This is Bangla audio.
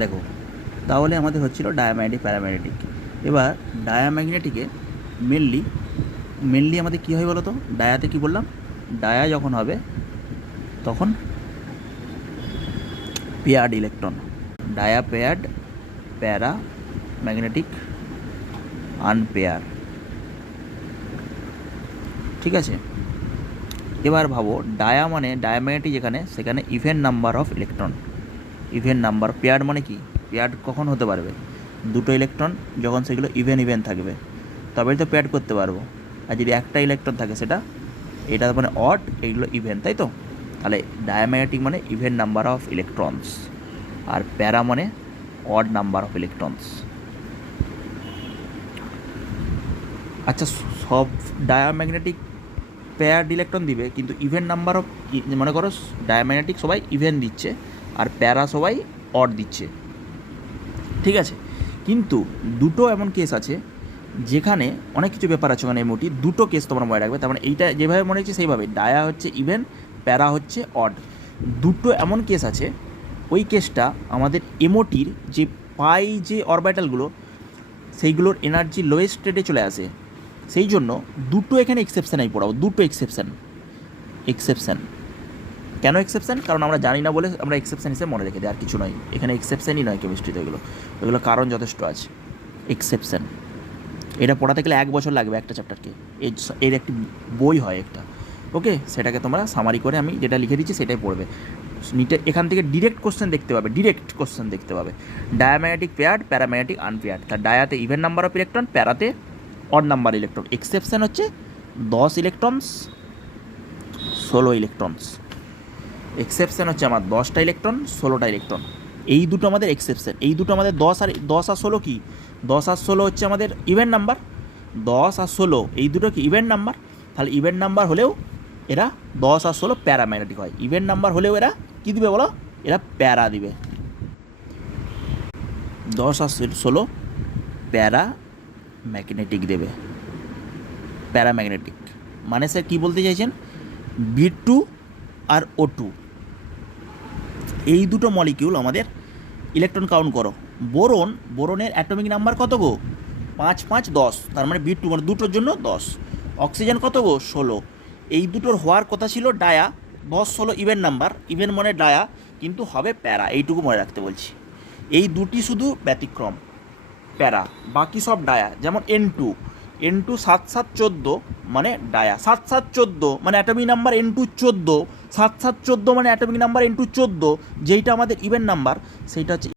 দেখো, তাহলে আমাদের হচ্ছিল ডায়াম্যাগনেটিক প্যারাম্যাগনেটিক। এবার ডায়াম্যাগনেটিকে মেনলি আমাদের কী হয় বলো তো? ডায়াতে কি বললাম? ডায়া যখন হবে তখন পেয়ার্ড ইলেকট্রন, ডায়া পেয়ার্ড, প্যারা ম্যাগনেটিক আনপেয়ার। ঠিক আছে, এবার ভাবো ডায়া মানে ডায়াম্যাগনেটিক যেখানে, সেখানে even number of electron. Even number, paired মানে কি? পেয়ার্ড কখন হতে পারবে? দুটো ইলেকট্রন যখন সেগুলো ইভেন থাকবে তবেই তো পেয়ার্ড করতে পারবো। আর যদি একটা ইলেকট্রন থাকে সেটা, এটা মানে অড, এইগুলো ইভেন, তাই তো? তাহলে ডায়াম্যাগনেটিক মানে ইভেন নাম্বার অফ ইলেকট্রনস, আর প্যারা মানে অড নাম্বার অফ ইলেকট্রনস। আচ্ছা, সব ডায়াম্যাগনেটিক পেয়ার্ড ইলেকট্রন দিবে, কিন্তু ইভেন নাম্বার অফ, মনে করো ডায়াম্যাগনেটিক সবাই ইভেন দিচ্ছে আর প্যারা সবাই অড দিচ্ছে, ঠিক আছে? কিন্তু দুটো এমন কেস আছে যেখানে অনেক কিছু ব্যাপার আছে, মানে মোটি দুটো কেস তোমরা মনে রাখবে। তার মানে এইটা যেভাবে মনে হচ্ছে সেইভাবে, ডায়া হচ্ছে ইভেন, প্যারা হচ্ছে অড। দুটো এমন কেস আছে, ওই কেসটা আমাদের এমওটির যে পাই যে অরবিটালগুলো, সেইগুলোর এনার্জি লোয়েস্ট স্টেটে চলে আসে। সেই জন্য দুটো এখানে এক্সেপশান আমি পড়াবো, দুটো এক্সেপশান। কেন এক্সেপশান? কারণ আমরা জানি না বলে আমরা এক্সেপশান হিসেবে মনে রেখে দিই, আর কিছু নয়। এখানে এক্সেপশানই নয় কেমিস্ট্রিতে, ওইগুলো কারণ যথেষ্ট আছে। এক্সেপশান এটা পড়াতে গেলে 1 বছর লাগবে একটা চ্যাপ্টারকে। এর একটি বই হয় একটা, ওকে? সেটাকে তোমরা সামারি করে আমি যেটা লিখে দিচ্ছি সেটাই পড়বে। এখান থেকে ডিরেক্ট কোশ্চেন দেখতে পাবে। Diamagnetic paired, paramagnetic unpaired. তার ডায়াতে ইভেন নাম্বার অফ ইলেকট্রন, প্যারাতে অড নাম্বার ইলেকট্রন। এক্সেপশন হচ্ছে 10 ইলেকট্রনস, 16 ইলেকট্রনস। এক্সেপশন হচ্ছে আমার 10টা ইলেকট্রন, 16টা ইলেকট্রন। এই দুটো আমাদের এক্সেপশন। এই দুটো আমাদের 10 আর 16 কি? 10 আর 16 হচ্ছে আমাদের ইভেন নাম্বার। 10 আর 16 এই দুটো কি ইভেন নাম্বার? তাহলে ইভেন নাম্বার হলেও এরা 10 আর 16 প্যারাম্যাগনেটিক হয়। ইভেন নাম্বার হলেও এরা কী দিবে বলো? এরা প্যারা দিবে। 10 আর 16 প্যারা ম্যাগনেটিক দেবে। প্যারাম্যাগনেটিক মানে স্যার কী বলতে চাইছেন? B2 আর O2 এই দুটো মলিকিউল আমাদের ইলেকট্রন কাউন্ট করো। বোরনের অ্যাটমিক নাম্বার কত গো? 5, 5, 10। তার মানে B2 মানে দুটোর জন্য 10। অক্সিজেন কত গো? 16। এই দুটোর হওয়ার কথা ছিল ডায়া। 10, 16 ইভেন নাম্বার, ইভেন মানে ডায়া, কিন্তু হবে প্যারা। এইটুকু মনে রাখতে বলছি। এই দুটি শুধু ব্যতিক্রম, প্যারা, বাকি সব ডায়া। যেমন N2 7, 7, 14 মানে ডায়া। 7, 7, 14 মানে অ্যাটমিক নাম্বার N2 14। 7, 7, 14 মানে অ্যাটমিক নাম্বার N2 14, যেইটা আমাদের ইভেন নাম্বার সেইটা হচ্ছে